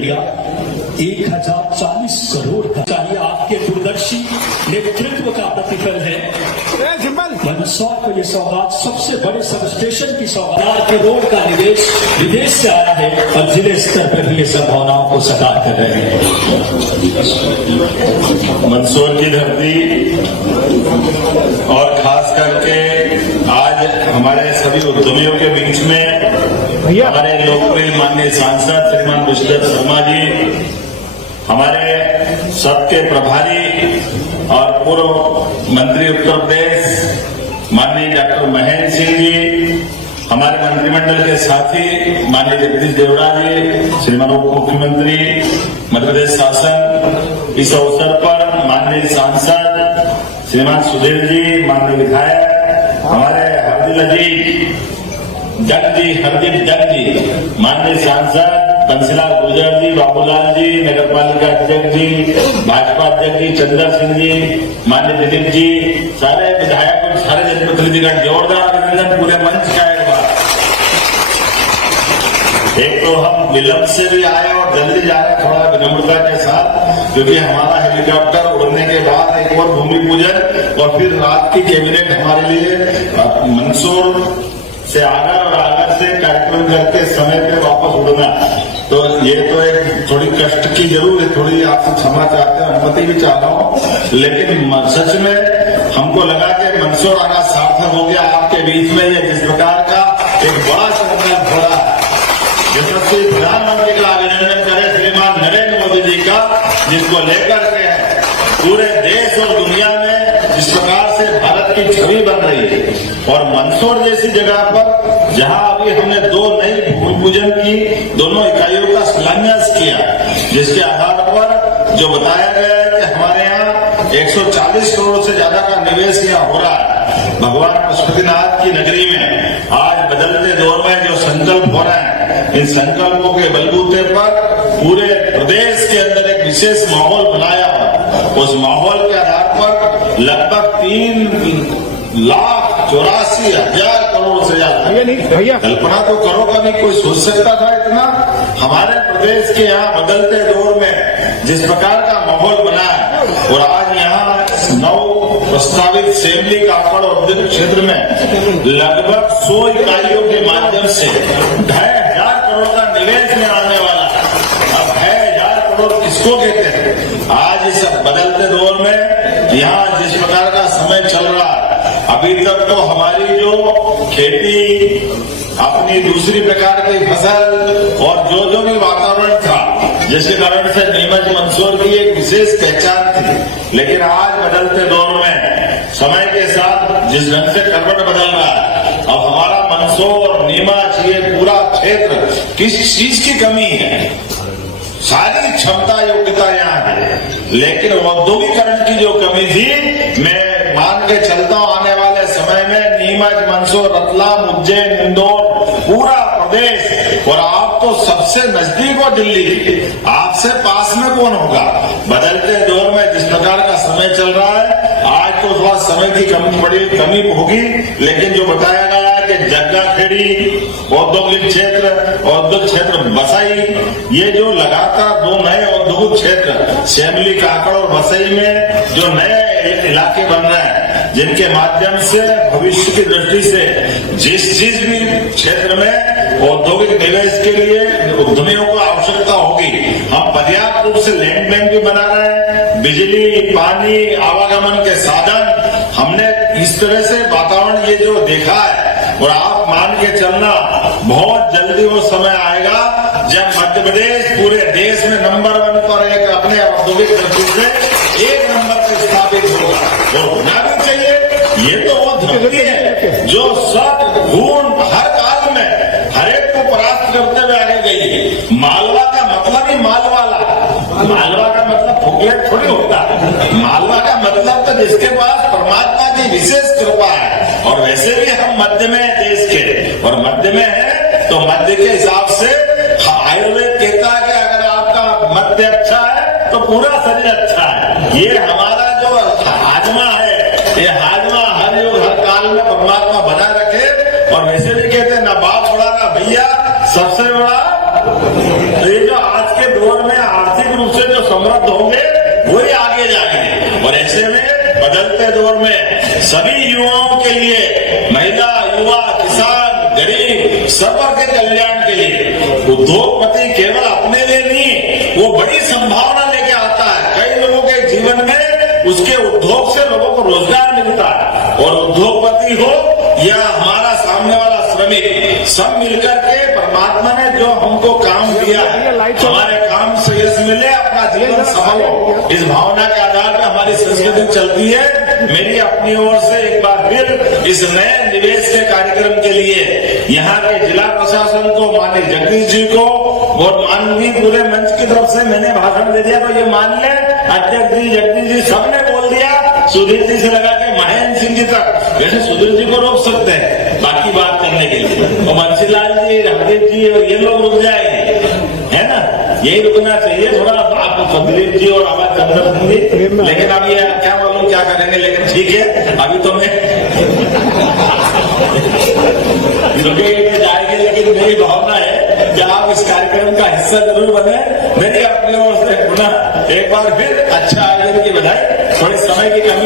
भैया 1040 करोड़ का चाहिए आपके दूरदर्शी नेतृत्व का प्रतिफल है। मंदसौर को ये सौगात सबसे बड़े सब स्टेशन की सौगात करोड़ का निवेश विदेश से आया है और जिले स्तर पर भी ये संभावनाओं को साकार कर रहे हैं। मंदसौर की धरती और खास करके आज हमारे सभी उद्यमियों के बीच में हमारे लोकप्रिय माननीय सांसद श्रीमान विश्वनाथ शर्मा जी, हमारे सबके प्रभारी और पूर्व मंत्री उत्तर प्रदेश माननीय डॉक्टर महेंद्र सिंह जी, हमारे मंत्रिमंडल के साथी माननीय जगदीश देवड़ा जी, श्रीमान उप मुख्यमंत्री मध्य प्रदेश शासन, इस अवसर पर माननीय सांसद श्रीमान सुधीर जी, माननीय विधायक हमारे हरदीप जग जी, माननीय सांसद बंसीलाल गुर्जर जी, बाबूलाल जी, नगर पालिका अध्यक्ष जी, भाजपा अध्यक्ष जी, चंद्र सिंह जी, माननीय दिलीप जी, सारे विधायक और सारे जनप्रतिनिधिगण, जोरदार अभिनंदन पूरे मंच का एक बार। एक तो हम विलंब से भी आए और जल्दी जा रहे थोड़ा विनम्रता के साथ, क्योंकि हमारा हेलीकॉप्टर उड़ने के बाद एक और भूमि पूजन और फिर रात की कैबिनेट हमारे लिए मंदसौर से आगर और आगर से कार्यक्रम करके समय पे वापस उड़ना, तो ये तो एक थोड़ी कष्ट की जरूर है, थोड़ी आपसे क्षमा चाहते हैं, अनुमति भी चाहता हूँ, लेकिन सच में हमको लगा कि मंदसौर आना सार्थक हो गया आपके बीच में। ये जिस प्रकार का एक बड़ा संकल्प हो रहा है, यशस्वी प्रधानमंत्री का अभिनंदन करें श्रीमान नरेंद्र मोदी जी का, जिसको लेकर के पूरे देश और दुनिया में जिस प्रकार से भारत की छवि बन रही है। और मंदसौर जैसी जगह पर जहां अभी हमने 2 नई भूमि पूजन की, दोनों इकाइयों का शिलान्यास किया, जिसके आधार पर जो बताया गया है कि हमारे यहाँ 140 करोड़ से ज्यादा का निवेश यहाँ हो रहा है। भगवान पशुपतिनाथ की नगरी में आज बदलते दौर में जो संकल्प हो रहे हैं, इन संकल्पों के बलबूते पर पूरे प्रदेश के अंदर एक विशेष माहौल बनाया है। उस माहौल के आधार पर लगभग 3,84,000 करोड़ से ज्यादा, कल्पना तो करो, कभी कोई सोच सकता था इतना। हमारे प्रदेश के यहाँ बदलते दौर में जिस प्रकार का माहौल बना है, और आज यहाँ 9 प्रस्तावित सेमली कापड़ औद्योगिक क्षेत्र में लगभग 100 इकाइयों के माध्यम से 2,500 करोड़ का निवेश में आने वाला। अब 2,500 करोड़ किसको कहते हैं? आज इस बदलते दौर में यहाँ जिस प्रकार का समय चल रहा है, अभी तक तो हमारी जो खेती, अपनी दूसरी प्रकार की फसल और जो भी वातावरण था, जिसके कारण से नीमच मंदसौर की एक विशेष पहचान थी, लेकिन आज बदलते दौर में समय के साथ जिस ढंग से करवट बदल रहा है, अब हमारा मंदसौर और नीमच ये पूरा क्षेत्र किस चीज की कमी है? सारी क्षमता योग्यता यहाँ है, लेकिन औद्योगिकरण की जो कमी थी, मैं मान के चलता हूँ आने वाले समय में नीमच, मंदसौर, रतलाम, उज्जैन, इंदौर, पूरा प्रदेश, और आप तो सबसे नजदीक हो दिल्ली, आपसे पास में कौन होगा? बदलते दौर में जिस प्रकार का समय चल रहा है, आज तो थोड़ा समय की कमी होगी, लेकिन जो बताया गया है कि जग्गाखेड़ी औद्योगिक क्षेत्र बसई, ये जो लगातार 2 नए औद्योगिक क्षेत्र सेमली, काकड़ और बसई में जो नए इलाके बन रहे हैं, जिनके माध्यम से भविष्य की दृष्टि से जिस भी क्षेत्र में औद्योगिक निवेश के लिए उद्यमियों को आवश्यकता होगी, हम पर्याप्त रूप से लैंड बैंक भी बना रहे हैं। बिजली, पानी, आवागमन के साधन, हमने इस तरह से वातावरण ये जो देखा है, और आप मान के चलना बहुत जल्दी वो समय आएगा जब मध्य प्रदेश पूरे देश में नंबर 1 पर एक अपने औद्योगिक दृष्टि से 1 नंबर पर स्थापित होगा, और होना भी चाहिए। ये तो वो धरती है जो सब गुण हर काल में हर एक को परास्त करते हुए आगे गई है। मालवा का मतलब ही मालवाला, मालवा का मतलब फुकलेट थोड़ी होता है। मालवा का मतलब तो जिसके पास परमात्मा की विशेष कृपा है, और वैसे भी हम मध्य में है देश के, और मध्य में है तो मध्य के हिसाब से आयुर्वेद कहता है कि अगर आपका मध्य अच्छा है तो पूरा शरीर अच्छा है। ये हमारा जो हाजमा है, ये हाजमा हर युग हर काल में परमात्मा बना रखे। और वैसे भी कहते हैं ना बाप बड़ा ना भैया, सबसे बड़ा। तो ये जो आज के दौर बदलते दौर में सभी युवाओं के लिए, महिला, युवा, किसान, गरीब, सर्व के कल्याण के लिए उद्योगपति केवल अपने लिए नहीं, वो बड़ी संभावना लेके आता है। कई लोगों के जीवन में उसके उद्योग से लोगों को रोजगार मिलता है। और उद्योगपति हो या हमारा सामने वाला श्रमिक, सब मिलकर के परमात्मा ने जो हमको काम दिया है, हमारे काम से यश मिले, अपना जीवन सफल हो, इस भावना के आधार पर हमारी संस्कृति चलती है। मेरी अपनी ओर से एक बार फिर इस नए निवेश के कार्यक्रम के लिए यहाँ के जिला प्रशासन को, माननीय जगदीश जी को और माननीय पूरे मंच की तरफ से मैंने भाषण दे दिया, तो ये मान ले अध्यक्ष जी, जगदीश जी सबने बोल दिया, सुधीर जी से लगा के महेंद्र सिंह जी तक, जैसे सुधीर जी को रोक सकते हैं बाकी बात करने के लिए, और बंसीलाल जी, राजेश जी और ये लोग रुक जाएंगे, है ना, यही रुकना चाहिए थोड़ा। आपको दिलीप जी और आवाज चंद्र सिंह जी, लेकिन अब ये क्या मालूम क्या करेंगे, लेकिन ठीक है, अभी तो मैं रुकेंगे जाएंगे, लेकिन मेरी भावना है कि आप इस कार्यक्रम का हिस्सा जरूर बने। मेरी अपनी ओर से पुनः एक बार फिर अच्छा आयोजन की बधाई। थोड़े समय की कमी